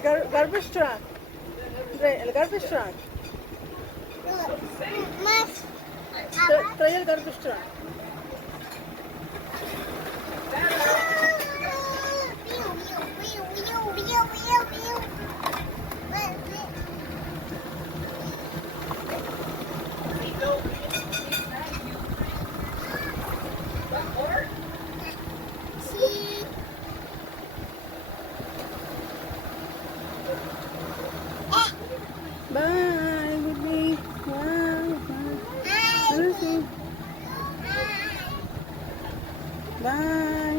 garbage truck. Trae el garbage truck. Más. Trae el garbage truck. Sí. Bye, Whitney. Bye. Bye. Bye.